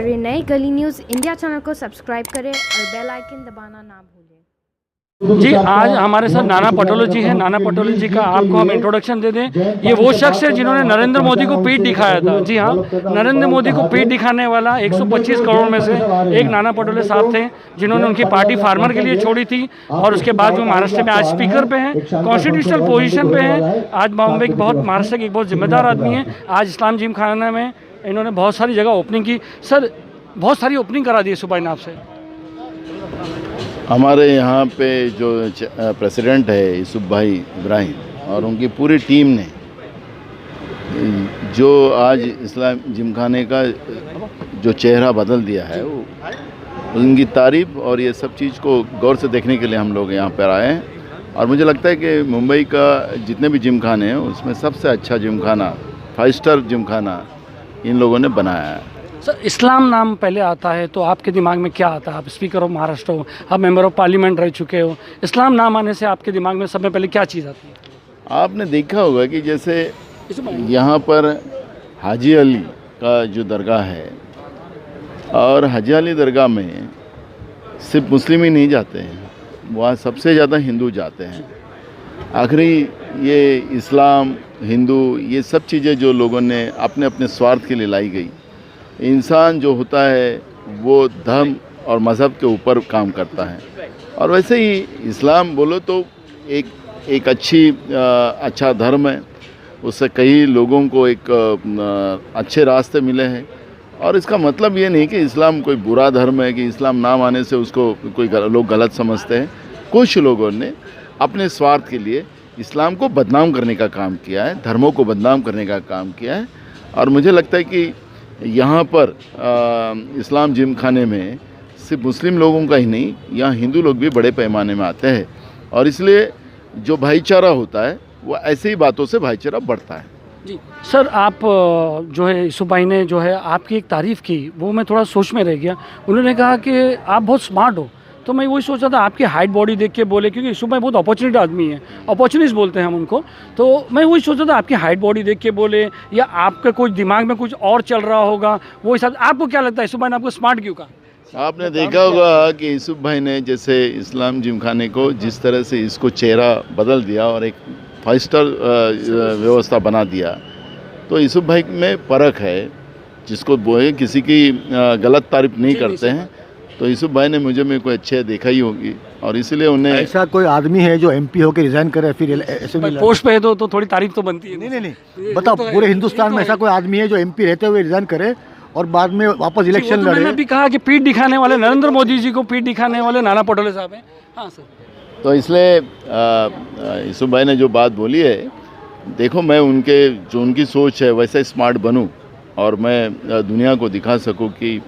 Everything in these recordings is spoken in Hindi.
हमारे नए गली न्यूज़ इंडिया चैनल को सब्सक्राइब करें और बेल आइकन दबाना ना भूलें। जी, आज हमारे साथ नाना पटोले जी हैं। नाना पटोले जी का आपको हम इंट्रोडक्शन दे दें। ये वो शख्स है जिन्होंने नरेंद्र मोदी को पीठ दिखाया था। जी हाँ, नरेंद्र मोदी को पीठ दिखाने वाला 125 करोड़ में से एक नाना पटोले साहब थे, जिन्होंने उनकी पार्टी फार्मर के लिए छोड़ी थी और उसके बाद वो महाराष्ट्र में आज स्पीकर पे हैं, कॉन्स्टिट्यूशनल पोजीशन पे हैं। आज बॉम्बे के महाराष्ट्र के एक बहुत जिम्मेदार आदमी हैं। आज इस्लाम जिमखाना में इन्होंने बहुत सारी जगह ओपनिंग की। सर, बहुत सारी ओपनिंग करा दी सुबह नाम से। हमारे यहाँ पे जो प्रेसिडेंट है यूसुफ भाई इब्राहिम और उनकी पूरी टीम ने जो आज इस्लाम जिमखाने का जो चेहरा बदल दिया है, वो उनकी तारीफ और ये सब चीज़ को गौर से देखने के लिए हम लोग यहाँ पर आए हैं। और मुझे लगता है कि मुंबई का जितने भी जिमखाने हैं उसमें सबसे अच्छा जिमखाना, 5 स्टार जिमखाना इन लोगों ने बनाया है। सर, इस्लाम नाम पहले आता है तो आपके दिमाग में क्या आता है? आप स्पीकर ऑफ महाराष्ट्र हो, आप मेंबर ऑफ पार्लियामेंट रह चुके हो। इस्लाम नाम आने से आपके दिमाग में सबसे पहले क्या चीज़ आती है? आपने देखा होगा कि जैसे यहाँ पर हाजी अली का जो दरगाह है, और हाजी अली दरगाह में सिर्फ मुस्लिम ही नहीं जाते हैं, वहाँ सबसे ज़्यादा हिंदू जाते हैं। आखिरी ये इस्लाम, हिंदू, ये सब चीज़ें जो लोगों ने अपने अपने स्वार्थ के लिए लाई गई। इंसान जो होता है वो धर्म और मज़हब के ऊपर काम करता है, और वैसे ही इस्लाम बोलो तो एक अच्छा धर्म है। उससे कई लोगों को एक अच्छे रास्ते मिले हैं। और इसका मतलब ये नहीं कि इस्लाम कोई बुरा धर्म है, कि इस्लाम नाम आने से उसको कोई लोग गलत समझते हैं। कुछ लोगों ने अपने स्वार्थ के लिए इस्लाम को बदनाम करने का काम किया है, धर्मों को बदनाम करने का काम किया है। और मुझे लगता है कि यहाँ पर इस्लाम जिमखाने में सिर्फ मुस्लिम लोगों का ही नहीं, यहाँ हिंदू लोग भी बड़े पैमाने में आते हैं। और इसलिए जो भाईचारा होता है वो ऐसे ही बातों से भाईचारा बढ़ता है। जी सर, आप जो है यूसुफ भाई ने जो है आपकी एक तारीफ़ की, वो मैं थोड़ा सोच में रह गया। उन्होंने कहा कि आप बहुत स्मार्ट हो, तो मैं वही सोचा था आपकी हाइट बॉडी देख के बोले, क्योंकि यूसुफ भाई बहुत अपॉर्चुनिटी आदमी है, अपॉर्चुनिस्ट बोलते हैं हम उनको। तो मैं वही सोचा था आपकी हाइट बॉडी देख के बोले, या आपके कुछ दिमाग में कुछ और चल रहा होगा वो हिसाब। आपको क्या लगता है यूसुफ भाई ने आपको स्मार्ट क्यों कहा? आपने देखा होगा कि यूसुफ भाई ने जैसे इस्लाम जिमखाने को जिस तरह से इसको चेहरा बदल दिया और एक 5 स्टार व्यवस्था बना दिया, तो यूसुफ भाई में फ़र्क है। जिसको बोले किसी की गलत तारीफ नहीं करते हैं, तो यूसुफ भाई ने मेरे को अच्छे देखा ही होगी, और इसलिए उन्हें। ऐसा कोई आदमी है जो एमपी होकर रिजाइन करे फिर ऐसे पोस्ट पे है तो थोड़ी तारीफ तो बनती है। नहीं, बताओ पूरे हिंदुस्तान में ऐसा कोई आदमी है जो एमपी रहते हुए रिजाइन करे और बाद में वापस इलेक्शन लड़े? मैंने भी कहा कि पीठ दिखाने वाले नरेंद्र मोदी जी को पीठ दिखाने वाले नाना पटोले साहब हैं। हाँ सर, तो इसलिए यूसुफ भाई ने जो बात बोली है, देखो मैं उनकी सोच है वैसे स्मार्ट बनूं और मैं दुनिया को दिखा सकूं कि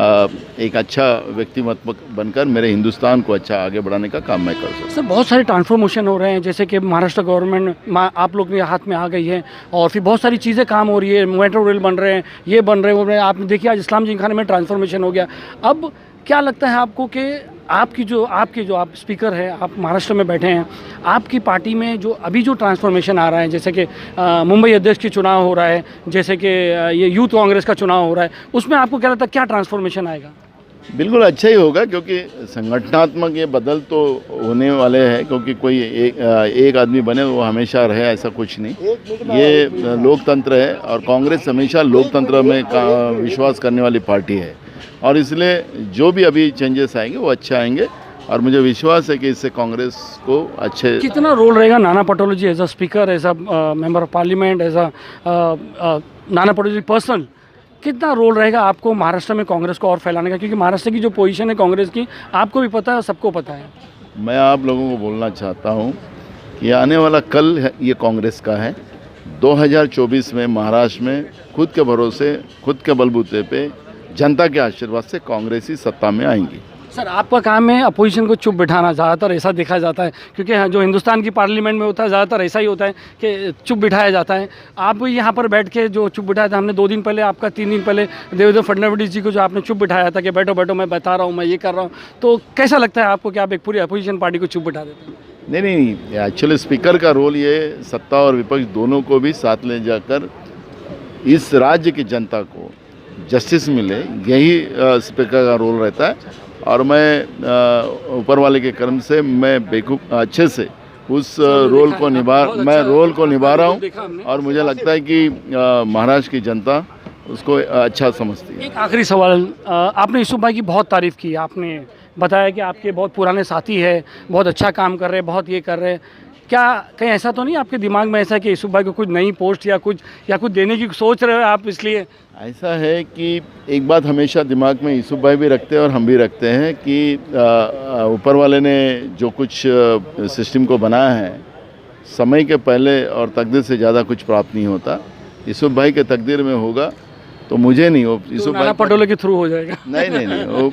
एक अच्छा व्यक्तिमत्व बनकर मेरे हिंदुस्तान को अच्छा आगे बढ़ाने का काम मैं कर सकूं। सर, बहुत सारे ट्रांसफॉर्मेशन हो रहे हैं, जैसे कि महाराष्ट्र गवर्नमेंट आप लोग के हाथ में आ गई है और फिर बहुत सारी चीज़ें काम हो रही है, मेट्रो रेल बन रहे हैं, ये बन रहे हैं। आपने देखिए आज इस्लाम जिमखाने में ट्रांसफॉर्मेशन हो गया। अब क्या लगता है आपको कि आपके जो आप स्पीकर हैं, आप महाराष्ट्र में बैठे हैं, आपकी पार्टी में जो अभी जो ट्रांसफॉर्मेशन आ रहा है, जैसे कि मुंबई अध्यक्ष की चुनाव हो रहा है, जैसे कि ये यूथ कांग्रेस का चुनाव हो रहा है, उसमें आपको क्या लगता है क्या ट्रांसफॉर्मेशन आएगा? बिल्कुल अच्छा ही होगा, क्योंकि संगठनात्मक ये बदल तो होने वाले हैं। क्योंकि कोई एक आदमी बने वो हमेशा रहे ऐसा कुछ नहीं। ये लोकतंत्र है और कांग्रेस हमेशा लोकतंत्र में विश्वास करने वाली पार्टी है, और इसलिए जो भी अभी चेंजेस आएंगे वो अच्छे आएंगे। और मुझे विश्वास है कि इससे कांग्रेस को अच्छे। कितना रोल रहेगा Nana Patole ji as a speaker, as a member of parliament, as a Nana Patole ji personal, कितना रोल रहेगा आपको महाराष्ट्र में कांग्रेस को और फैलाने का? क्योंकि महाराष्ट्र की जो पोजीशन है कांग्रेस की, आपको भी पता है, सबको पता है। मैं आप लोगों को बोलना चाहता हूँ कि आने वाला कल ये कांग्रेस का है। 2024 में महाराष्ट्र में खुद के भरोसे, खुद के बलबूते पे, जनता के आशीर्वाद से कांग्रेस ही सत्ता में आएंगी। सर, आपका काम है अपोजिशन को चुप बिठाना, ज़्यादातर ऐसा देखा जाता है, क्योंकि जो हिंदुस्तान की पार्लियामेंट में होता है ज़्यादातर ऐसा ही होता है कि चुप बिठाया जाता है। आप यहाँ पर बैठ के जो चुप बिठाया था, हमने 2 दिन पहले आपका 3 दिन पहले देवेंद्र फडणवीस जी को जो आपने चुप बिठाया था कि बैठो बैठो मैं बता रहा हूँ, मैं ये कर रहा हूँ, तो कैसा लगता है आपको कि आप एक पूरी अपोजिशन पार्टी को चुप बिठा देते हैं? नहीं, एक्चुअली स्पीकर का रोल ये सत्ता और विपक्ष दोनों को भी साथ ले जाकर इस राज्य की जनता को जस्टिस मिले, यही स्पीकर का रोल रहता है। और मैं ऊपर वाले के कर्म से मैं बेखूब अच्छे से उस रोल को निभा रहा हूँ और मुझे लगता है कि महाराष्ट्र की जनता उसको अच्छा समझती है। एक आखिरी सवाल, आपने यूसुफ भाई की बहुत तारीफ़ की, आपने बताया कि आपके बहुत पुराने साथी है, बहुत अच्छा काम कर रहे हैं, बहुत ये कर रहे हैं। क्या कहीं ऐसा तो नहीं आपके दिमाग में ऐसा कि यूसुफ भाई को कुछ नई पोस्ट या कुछ देने की सोच रहे हो आप? इसलिए ऐसा है कि एक बात हमेशा दिमाग में यूसुफ भाई भी रखते हैं और हम भी रखते हैं कि ऊपर वाले ने जो कुछ सिस्टम को बनाया है, समय के पहले और तकदीर से ज़्यादा कुछ प्राप्त नहीं होता। यूसुफ भाई के तकदीर में होगा तो मुझे नहीं हो, यूसुफ भाई पटोले के थ्रू हो जाएगा। नहीं वो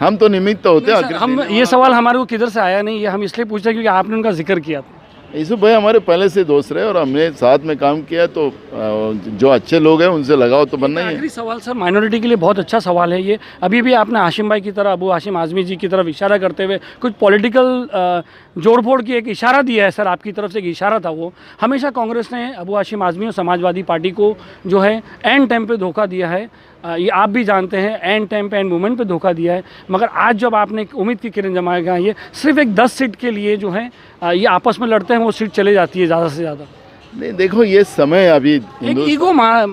हम तो निमित्त होते हैं। हम ये सवाल हमारे को किधर से आया नहीं, ये हम इसलिए पूछ रहे हैं क्योंकि आपने उनका जिक्र किया था। यूसुफ भाई हमारे पहले से दोस्त रहे और हमने साथ में काम किया, तो जो अच्छे लोग हैं उनसे लगाव तो बनना ही है। आखिरी सवाल सर, माइनॉरिटी के लिए बहुत अच्छा सवाल है ये। अभी भी आपने हाशिम भाई की तरह, अबू हाशिम आज़मी जी की तरफ इशारा करते हुए कुछ पॉलिटिकल जोड़ फोड़ की एक इशारा दिया है सर, आपकी तरफ से एक इशारा था वो। हमेशा कांग्रेस ने अबू हाशिम आज़मी और समाजवादी पार्टी को जो है एंड टाइम पे धोखा दिया है, ये आप भी जानते हैं, एंड टाइम पे एंड मोमेंट पे धोखा दिया है। मगर आज जब आपने उम्मीद की किरण जमाएगा, ये सिर्फ एक 10 सीट के लिए जो है ये आपस में लड़ते हैं, वो सीट चले जाती है ज़्यादा से ज़्यादा। नहीं देखो, ये समय अभी एक ईगो,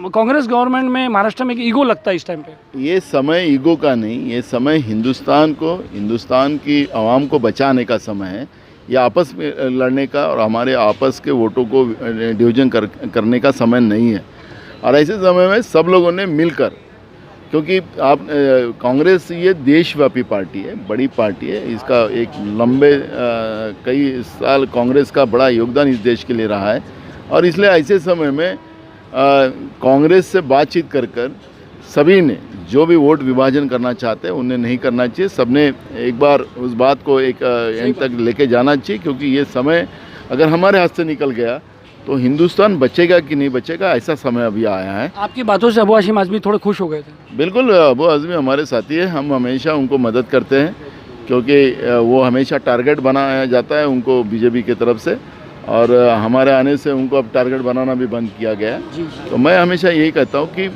कांग्रेस गवर्नमेंट में महाराष्ट्र में एक ईगो लगता है इस टाइम पे। ये समय ईगो का नहीं, ये समय हिंदुस्तान की आवाम को बचाने का समय है। ये आपस में लड़ने का और हमारे आपस के वोटों को डिवीजन करने का समय नहीं है। और ऐसे समय में सब लोगों ने मिलकर, क्योंकि आप कांग्रेस ये देशव्यापी पार्टी है, बड़ी पार्टी है, इसका एक लंबे कई साल कांग्रेस का बड़ा योगदान इस देश के लिए रहा है। और इसलिए ऐसे समय में कांग्रेस से बातचीत कर सभी ने जो भी वोट विभाजन करना चाहते हैं उन्हें नहीं करना चाहिए। सबने एक बार उस बात को एक एंड तक लेके जाना चाहिए, क्योंकि ये समय अगर हमारे हाथ से निकल गया तो हिंदुस्तान बचेगा कि नहीं बचेगा, ऐसा समय अभी आया है। आपकी बातों से अबू हाशिम आज़मी थोड़े खुश हो गए थे? बिल्कुल, अबू आज़मी हमारे साथी है, हम हमेशा उनको मदद करते हैं, क्योंकि वो हमेशा टारगेट बनाया जाता है उनको बीजेपी की तरफ से, और हमारे आने से उनको अब टारगेट बनाना भी बंद किया गया है। तो मैं हमेशा यही कहता हूँ कि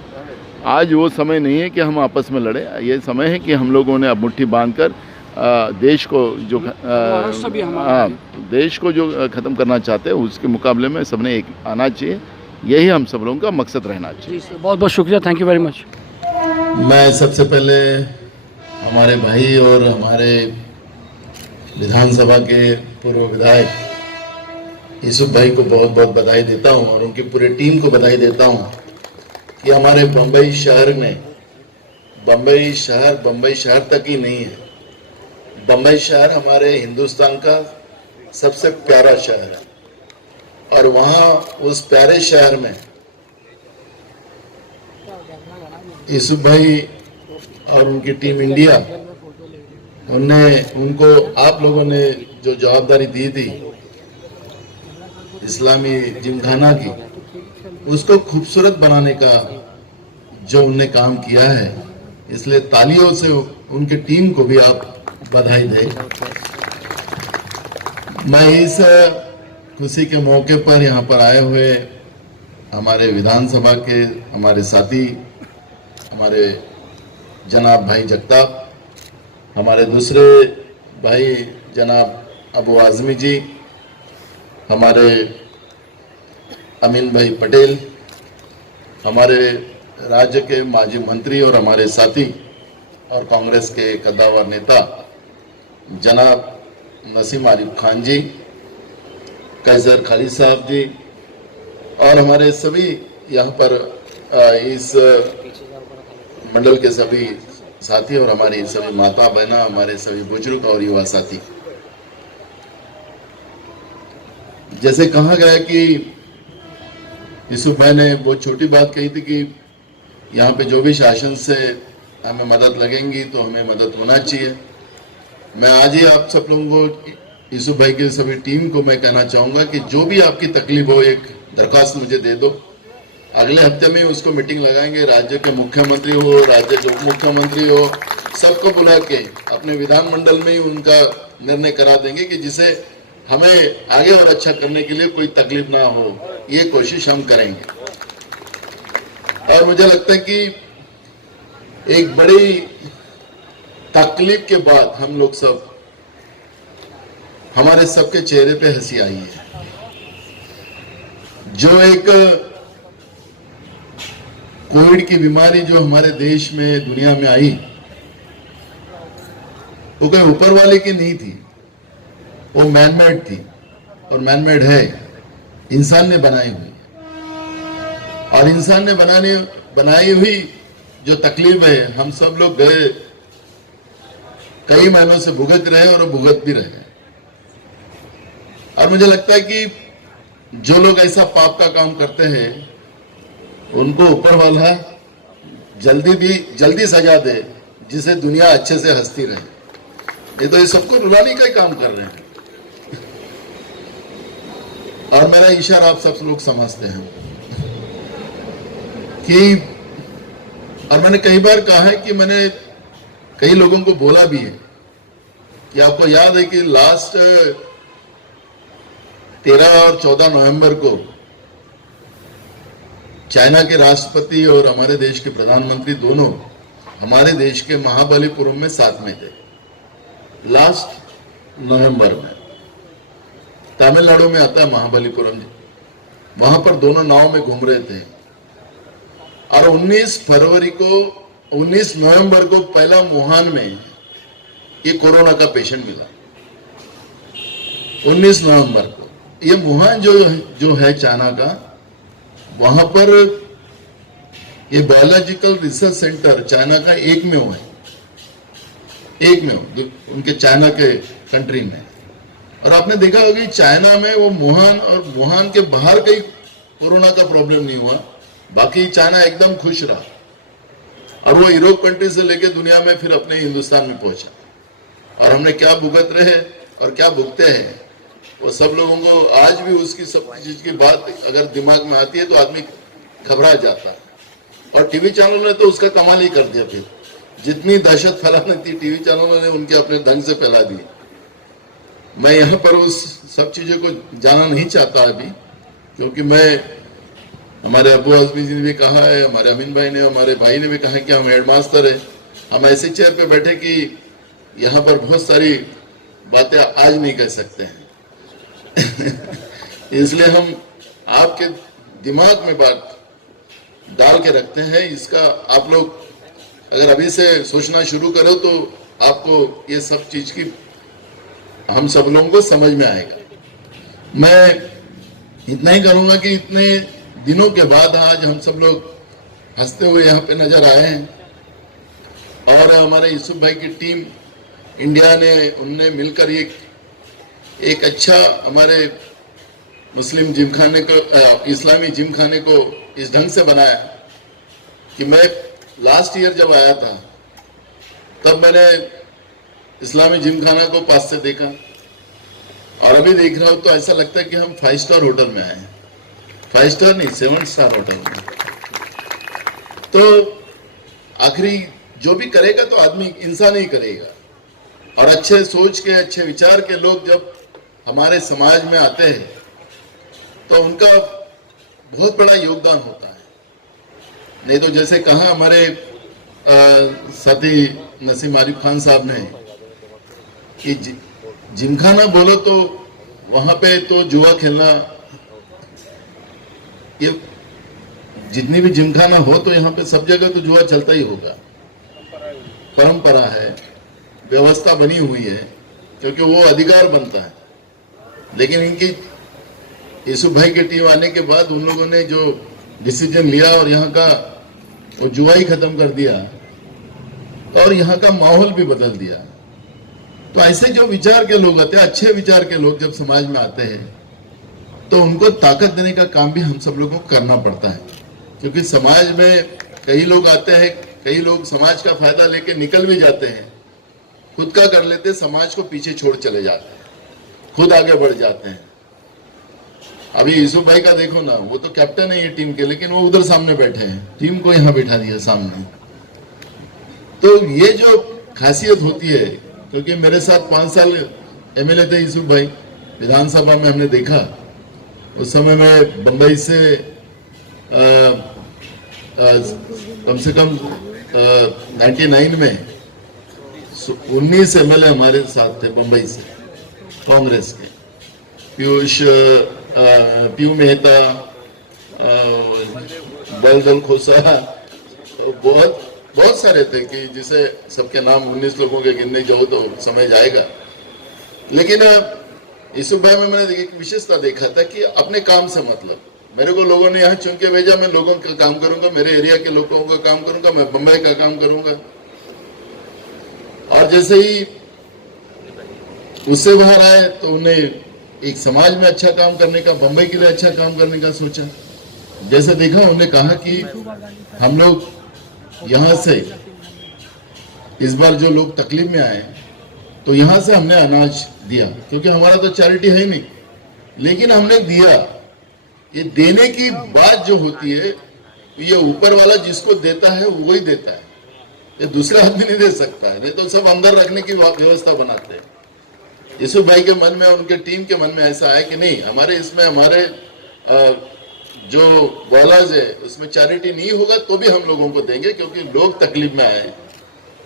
आज वो समय नहीं है कि हम आपस में लड़े, ये समय है कि हम लोगों ने अब मुट्ठी बांध कर देश को जो देश को जो ख़त्म करना चाहते हैं उसके मुकाबले में सबने एक आना चाहिए। यही हम सब लोगों का मकसद रहना चाहिए। बहुत बहुत शुक्रिया, थैंक यू वेरी मच। मैं सबसे पहले हमारे भाई और हमारे विधानसभा के पूर्व विधायक यूसुफ भाई को बहुत बहुत बधाई देता हूं और उनकी पूरी टीम को बधाई देता हूं कि हमारे बम्बई शहर में, बम्बई शहर तक ही नहीं है, बम्बई शहर हमारे हिंदुस्तान का सबसे प्यारा शहर है। और वहाँ उस प्यारे शहर में यूसुफ भाई और उनकी टीम इंडिया, उनको आप लोगों ने जो जवाबदारी दी थी इस्लामी जिमखाना की, उसको खूबसूरत बनाने का जो उनने काम किया है, इसलिए तालियों से उनकी टीम को भी आप बधाई दें। मैं इस खुशी के मौके पर यहाँ पर आए हुए हमारे विधानसभा के हमारे साथी, हमारे जनाब भाई जगताप, हमारे दूसरे भाई जनाब अबू आज़मी जी, हमारे अमीन भाई पटेल, हमारे राज्य के माजी मंत्री और हमारे साथी और कांग्रेस के कद्दावर नेता जनाब नसीम आरिफ खान जी, कैसर खालिद साहब जी, और हमारे सभी यहाँ पर इस मंडल के सभी साथी और हमारी सभी माता बहना, हमारे सभी बुजुर्ग और युवा साथी। जैसे कहा गया कि यूसुफ भाई ने बहुत छोटी बात कही थी कि यहाँ पे जो भी शासन से हमें मदद लगेंगी तो हमें मदद होना चाहिए। मैं आज ही आप सब लोगों को, यूसुफ भाई की सभी टीम को मैं कहना चाहूँगा कि जो भी आपकी तकलीफ हो, एक दरख्वास्त मुझे दे दो, अगले हफ्ते में उसको मीटिंग लगाएंगे। राज्य के मुख्यमंत्री हो, राज्य के उप मुख्यमंत्री हो, सबको बुला के अपने विधानमंडल में ही उनका निर्णय करा देंगे कि जिसे हमें आगे और अच्छा करने के लिए कोई तकलीफ ना हो, ये कोशिश हम करेंगे। और मुझे लगता है कि एक बड़ी तकलीफ के बाद हम लोग सब, हमारे सबके चेहरे पे हंसी आई है। जो एक कोविड की बीमारी जो हमारे देश में, दुनिया में आई, वो कोई ऊपर वाले की नहीं थी, वो मैनमेड थी और मैनमेड है, इंसान ने बनाई हुई। और इंसान ने बनाई हुई जो तकलीफ है, हम सब लोग गए कई महीनों से भुगत रहे और भुगत भी रहे। और मुझे लगता है कि जो लोग ऐसा पाप का काम करते हैं उनको ऊपर वाला जल्दी सजा दे, जिसे दुनिया अच्छे से हंसती रहे। ये तो ये सबको रुलाने का ही काम कर रहे हैं। और मेरा इशारा आप सब लोग समझते हैं कि, और मैंने कई बार कहा है कि मैंने कई लोगों को बोला भी है कि आपको याद है कि लास्ट 13 और 14 नवंबर को चाइना के राष्ट्रपति और हमारे देश के प्रधानमंत्री दोनों हमारे देश के महाबलीपुरम में साथ में थे। लास्ट नवंबर में तमिलनाडु में आता है महाबलीपुरम, वहां पर दोनों नाव में घूम रहे थे। और 19 नवंबर को पहला वुहान में ये कोरोना का पेशेंट मिला। 19 नवंबर को ये वुहान जो है चाइना का, वहां पर ये बायोलॉजिकल रिसर्च सेंटर चाइना का एक में है, उनके चाइना के कंट्री में। और आपने देखा होगा कि चाइना में वो वुहान और वुहान के बाहर कहीं कोरोना का प्रॉब्लम नहीं हुआ, बाकी चाइना एकदम खुश रहा। और वो यूरोप कंट्री से लेके दुनिया में फिर अपने हिंदुस्तान में पहुंचा। और हमने क्या भुगत रहे और क्या भुगते हैं, वो सब लोगों को आज भी उसकी सब चीज की बात अगर दिमाग में आती है तो आदमी घबरा जाता है। और टीवी चैनलों ने तो उसका कमाल ही कर दिया। फिर जितनी दहशत फैलानी थी टीवी चैनलों ने उनके अपने ढंग से फैला दी। मैं यहाँ पर उस सब चीजों को जाना नहीं चाहता अभी, क्योंकि हमारे अबू आजमी जी ने भी कहा है, हमारे अमीन भाई ने, हमारे भाई ने भी कहा है कि हम हेडमास्टर है, हम ऐसे चेयर पे बैठे कि यहाँ पर बहुत सारी बातें आज नहीं कह सकते हैं। इसलिए हम आपके दिमाग में बात डाल के रखते हैं। इसका आप लोग अगर अभी से सोचना शुरू करो तो आपको ये सब चीज की हम सब लोगों को समझ में आएगा। मैं इतना ही करूंगा कि इतने दिनों के बाद आज हम सब लोग हंसते हुए यहाँ पे नजर आए हैं। और हमारे यूसुफ भाई की टीम इंडिया ने, उनने मिलकर एक अच्छा हमारे मुस्लिम जिमखाने को, इस्लामी जिमखाने को इस ढंग से बनाया कि मैं लास्ट ईयर जब आया था तब मैंने इस्लामी जिमखाना को पास से देखा, और अभी देख रहा हूं तो ऐसा लगता है कि हम 5 स्टार होटल में आए हैं। 5 स्टार नहीं, 7 स्टार होटल में। तो आखिरी जो भी करेगा तो आदमी इंसान ही करेगा। और अच्छे सोच के, अच्छे विचार के लोग जब हमारे समाज में आते हैं तो उनका बहुत बड़ा योगदान होता है। नहीं तो जैसे कहा हमारे साथी नसीम आरिफ खान साहब ने कि जिमखाना बोलो तो वहां पे तो जुआ खेलना, ये जितनी भी जिमखाना हो तो यहाँ पे सब जगह तो जुआ चलता ही होगा। परंपरा है, व्यवस्था बनी हुई है, क्योंकि वो अधिकार बनता है। लेकिन इनकी यूसुफ भाई की टीम आने के बाद उन लोगों ने जो डिसीजन लिया और यहाँ का वो जुआ ही खत्म कर दिया और यहाँ का माहौल भी बदल दिया। तो ऐसे जो विचार के लोग आते हैं, अच्छे विचार के लोग जब समाज में आते हैं तो उनको ताकत देने का काम भी हम सब लोगों को करना पड़ता है। क्योंकि समाज में कई लोग आते हैं, कई लोग समाज का फायदा लेके निकल भी जाते हैं, खुद का कर लेते हैं, समाज को पीछे छोड़ चले जाते हैं, खुद आगे बढ़ जाते हैं। अभी यूसुफ भाई का देखो ना, वो तो कैप्टन है ये टीम के, लेकिन वो उधर सामने बैठे हैं, टीम को यहाँ बिठा दिया सामने। तो ये जो खासियत होती है, क्योंकि मेरे साथ 5 साल एमएलए थे यूसुफ भाई, विधानसभा में हमने देखा। उस समय मैं बंबई से कम से कम 99 में 19 MLA हमारे साथ थे बम्बई से, कांग्रेस के। पीयू मेहता, बलदल खोसा, बहुत सारे थे कि जिसे सबके नाम 19 लोगों के गिनने जाओ तो समय जाएगा। लेकिन यूसुफ भाई में मैंने एक विशेषता देखा था कि अपने काम से मतलब, मेरे को लोगों ने यहाँ चुन के भेजा, मैं लोगों का काम करूंगा, मेरे एरिया के लोगों का काम करूंगा, मैं बम्बई का काम करूंगा। और जैसे ही उससे बाहर आए तो उन्हें एक समाज में अच्छा काम करने का, बम्बई के लिए अच्छा काम करने का सोचा। जैसे देखा उन्होंने कहा कि हम लोग यहाँ से इस बार जो लोग तकलीफ में आए तो यहाँ से हमने अनाज दिया, क्योंकि हमारा तो चैरिटी है ही नहीं, लेकिन हमने दिया। ये देने की बात जो होती है, ये ऊपर वाला जिसको देता है वो ही देता है, ये दूसरा आदमी नहीं दे सकता है। नहीं तो सब अंदर रखने की व्यवस्था बनाते हैं। यूसुफ भाई के मन में, उनके टीम के मन में ऐसा है कि नहीं, हमारे इसमें हमारे जो बॉलर्स है उसमें चैरिटी नहीं होगा तो भी हम लोगों को देंगे, क्योंकि लोग तकलीफ में आए।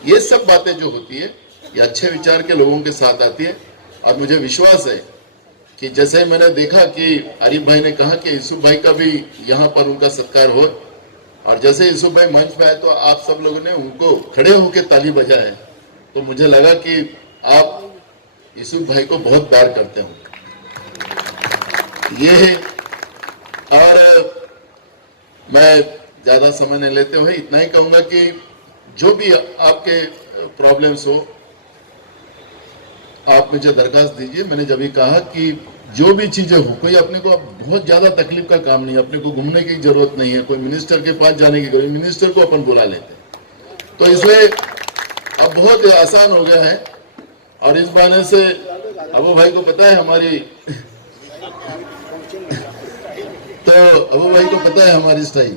ये सब बातें जो होती है ये अच्छे विचार के लोगों के साथ आती है। और मुझे विश्वास है कि जैसे मैंने देखा कि आरिफ भाई ने कहा कि यूसुफ भाई का भी यहाँ पर उनका सत्कार हो, और जैसे यूसुफ भाई मंच पे आए तो आप सब लोगों ने उनको खड़े होकर ताली बजाए, तो मुझे लगा कि आप यूसुफ भाई को बहुत प्यार करते हो। ये और मैं ज्यादा समय नहीं लेते हुए इतना ही कहूंगा कि जो भी आपके प्रॉब्लम्स हो आप मुझे दरखास्त दीजिए। मैंने जब भी कहा कि जो भी चीजें हो, कोई अपने को बहुत ज्यादा तकलीफ का काम नहीं है, अपने को घूमने की जरूरत नहीं है, कोई मिनिस्टर के पास जाने की जरूरत, मिनिस्टर को अपन बुला लेते हैं। तो इसलिए अब बहुत आसान हो गया है। और इस बहाने से अबू भाई को पता है हमारी तो अबू भाई को पता है हमारी स्टाइल,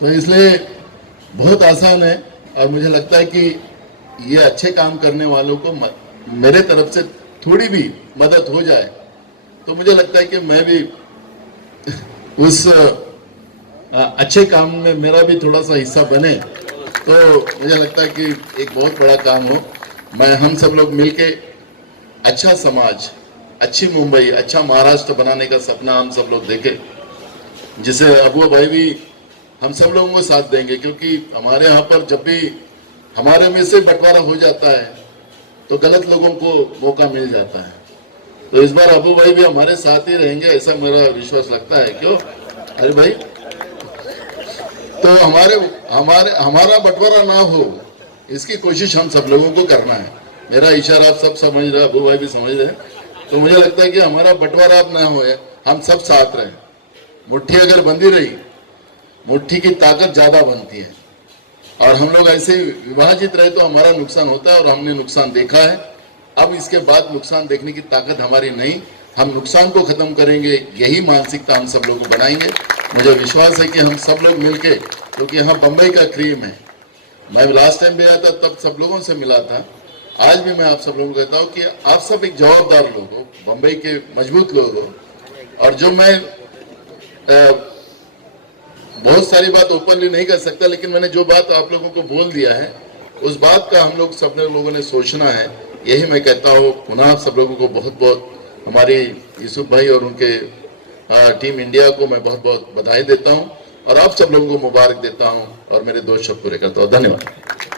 तो इसलिए बहुत आसान है। और मुझे लगता है कि ये अच्छे काम करने वालों को मेरे तरफ से थोड़ी भी मदद हो जाए तो मुझे लगता है कि मैं भी उस अच्छे काम में मेरा भी थोड़ा सा हिस्सा बने, तो मुझे लगता है कि एक बहुत बड़ा काम हो। हम सब लोग मिलके अच्छा समाज, अच्छी मुंबई, अच्छा महाराष्ट्र बनाने का सपना हम सब लोग देखें, जिसे अबू भाई भी हम सब लोगों को साथ देंगे। क्योंकि हमारे यहाँ पर जब भी हमारे में से बंटवारा हो जाता है तो गलत लोगों को मौका मिल जाता है। तो इस बार अबू भाई भी हमारे साथ ही रहेंगे, ऐसा मेरा विश्वास लगता है। क्यों अरे भाई, तो हमारा बंटवारा ना हो इसकी कोशिश हम सब लोगों को करना है। मेरा इशारा आप सब समझ रहे, अबू भाई भी समझ रहे हैं। तो मुझे लगता है कि हमारा बंटवारा अब ना हो, हम सब साथ रहें। मुट्ठी अगर बंधी रही, मुट्ठी की ताकत ज्यादा बनती है, और हम लोग ऐसे विभाजित रहे तो हमारा नुकसान होता है, और हमने नुकसान देखा है। अब इसके बाद नुकसान देखने की ताकत हमारी नहीं, हम नुकसान को खत्म करेंगे, यही मानसिकता हम सब लोगों को बनाएंगे। मुझे विश्वास है कि हम सब लोग मिलके, क्योंकि यहाँ बम्बई का क्रीम है। मैं लास्ट टाइम भी आया था तब सब लोगों से मिला था, आज भी मैं आप सब लोगों को कहता हूँ कि आप सब एक जवाबदार लोग हो, बम्बई के मजबूत लोग हो। और जो मैं बहुत सारी बात ओपनली नहीं कर सकता, लेकिन मैंने जो बात आप लोगों को बोल दिया है उस बात का हम लोग सब लोगों ने सोचना है। यही मैं कहता हूँ। पुनः सब लोगों को बहुत बहुत, हमारी यूसुफ भाई और उनके टीम इंडिया को मैं बहुत बहुत बधाई देता हूँ, और आप सब लोगों को मुबारक देता हूँ, और मेरे 2 शब्द पूरे करता हूँ। धन्यवाद।